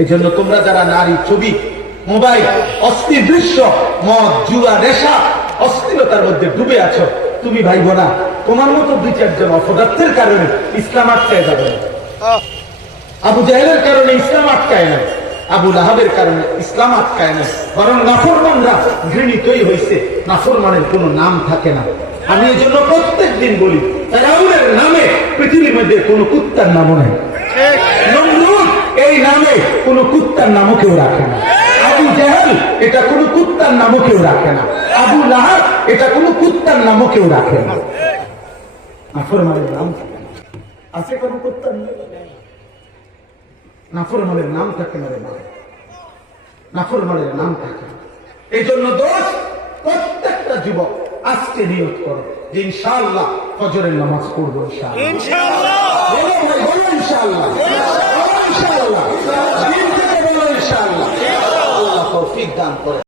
এই জন্য তোমরা যারা নারী ছবি, মোবাইল, অস্থির দৃশ্য, মদ, জুয়া, নেশা, অস্থিরতার মধ্যে ডুবে আছো, তুমি ভাই বোনা তোমার মতো দুই চারজন অপদার্থের কারণে ইসলাম আটকায় যাবে না। আবু জাহেলের কারণে ইসলাম আটকায় না, আবু লাহাবের কারণে ইসলাম আটকায় না, বরং নাফরমানরা ঘৃণিতই হয়েছে, নাফরমানের কোনো নাম থাকে না। আমি এই জন্য প্রত্যেক দিন বলি, ফেরাউনের নামে পৃথিবীর মধ্যে কোনো কুত্তার নামও নেই, নমরুদ এই নামে কোনো কুত্তার নামও কেউ রাখে না, আবু জাহেল এটা কোনো কুত্তার নামও কেউ রাখে না, আবু লাহাব এটা কোনো কুত্তার নামও কেউ রাখে না। নাফরমানের নাম থাকে না, আছে কোনো কুত্তার নাম? নাফরমানের নাম থাকে না রে মা, নাফরমানের নাম থাকে। এই জন্য দোষ, প্রত্যেকটা যুবক আজকে নিয়ত করো যে ইনশাআল্লাহ ফজরের নামাজ পড়বো, ইনশাআল্লাহ, ইনশাআল্লাহ, ইনশাআল্লাহ, ইনশাআল্লাহ, আল্লাহ তৌফিক দান করে।